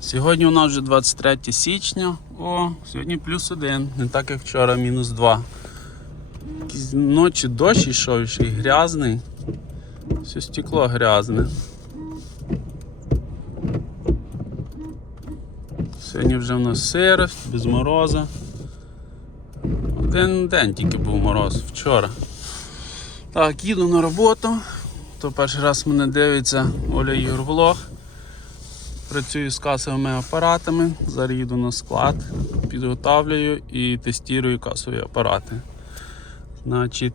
Сьогодні у нас вже 23 січня. О, сьогодні плюс один, не так як вчора, мінус 2. Якісь ночі дощ йшов ще й грязний. Все стекло грязне. Сьогодні вже в нас сирость, без мороза. Один день тільки був мороз вчора. Так, їду на роботу. То перший раз мене дивиться Оля Ігор Влог. Працюю з касовими апаратами. Зараз їду на склад, підготовлюю і тестую касові апарати. Значить,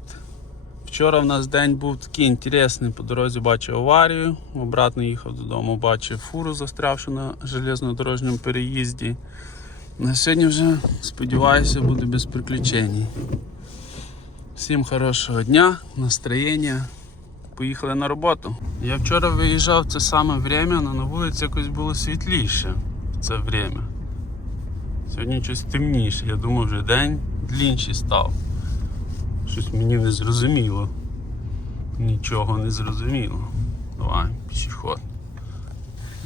вчора в нас день був такий інтересний. По дорозі бачив аварію. Обратно їхав додому, бачив фуру застрявшу на железнодорожньому переїзді. На сьогодні вже, сподіваюся, буде без приключень. Всім хорошого дня, настроєння. Поїхали на роботу. Я вчора виїжджав це саме время, але на вулиці якось було світліше в це время. Сьогодні щось темніше. Я думав, вже день длінший став. Щось мені не зрозуміло. Нічого не зрозуміло. Давай, пішоход.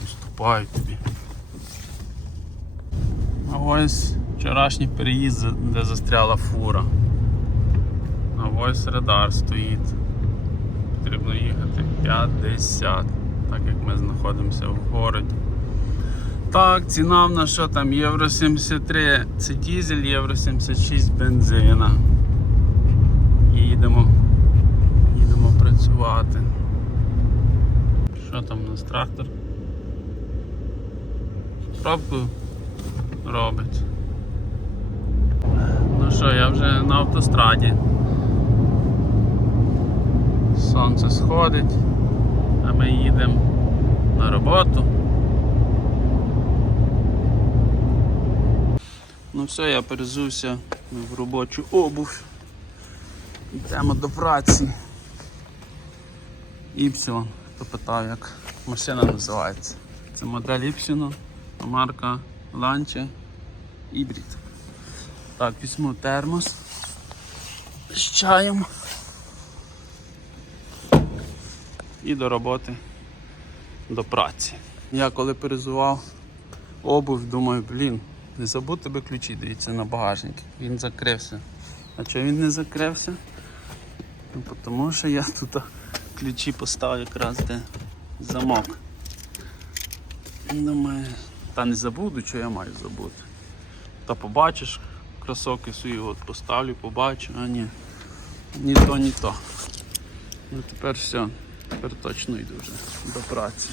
Уступаю тобі. А ось вчорашній переїзд, де застряла фура. А ось радар стоїть. Потрібно їхати 50, так як ми знаходимося в городі. Так, ціна в нас що там? Євро 73 це дізель, євро 76 бензина. Їдемо. Їдемо працювати. Що там у нас трактор? Пробку робить. Ну що, я вже на автостраді. Сонце сходить, а ми їдемо на роботу. Ну все, я перезувся в робочу обувь. Йдемо до праці. Іпсилон, хто питав, як машина називається. Це модель Іпсіно, марка Lancia Hybrid. Так, візьму термос з чаєм. І до роботи, до праці. Я коли перезував обув, думаю, блін, не забудь тебе ключі, дивіться на багажник. Він закрився. А чого він не закрився? Ну, тому що я тут ключі поставив якраз де замок. Думаю, та не забуду, що я маю забути. Та побачиш, кросовки свої от поставлю, побачу, а ні. Ні то, ні то. Ну тепер все. Тепер точно йду вже до праці.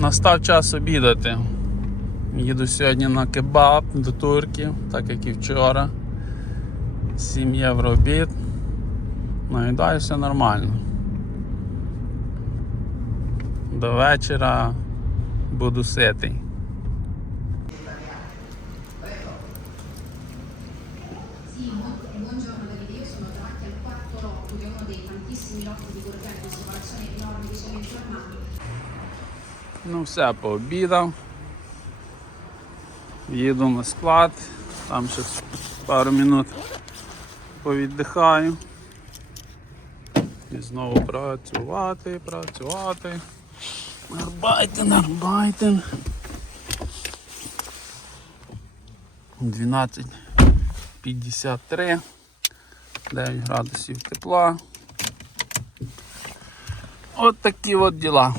Настав час обідати. Їду сьогодні на кебаб до турків, так як і вчора. 7 євро обід. Наїдаю все нормально. До вечора буду ситий. Ну все, пообідав. Їду на склад, там ще пару минут повіддихаю. І знову працювати, працювати. Арбайтен, арбайтен. 12.53, 9 градусів тепла. От такі от діла.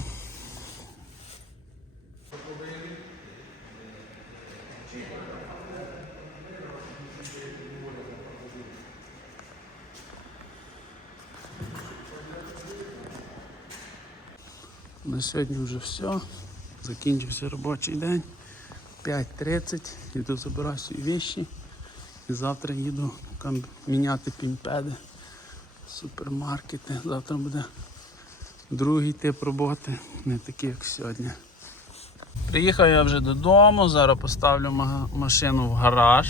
На сьогодні вже все. Закінчився робочий день. 5.30. Йду забираю свої віші. І завтра їду міняти пінпеди. Супермаркети. Завтра буде другий тип роботи, не такий як сьогодні. Приїхав я вже додому, зараз поставлю машину в гараж,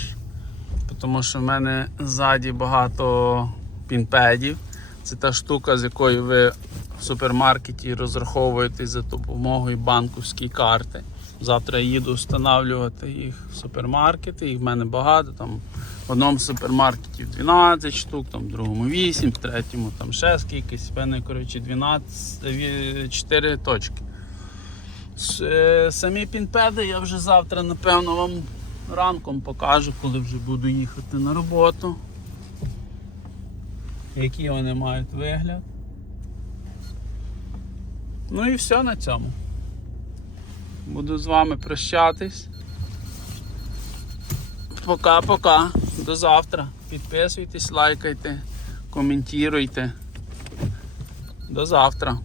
тому що в мене ззаді багато пінпедів. Це та штука, з якою ви в супермаркеті розраховуєте за допомогою банківської карти. Завтра я їду встановлювати їх в супермаркети. Їх в мене багато. Там в одному супермаркеті 12 штук, там в другому 8, в третьому там ще скількись. В мене, коротше, 12, 4 точки. Е, Самі пінпеди я вже завтра, напевно, вам ранком покажу, коли вже буду їхати на роботу. Який вони мають вигляд. Ну і все на цьому. Буду з вами прощатись. Пока-пока. До завтра. Підписуйтесь, лайкайте, коментуйте. До завтра.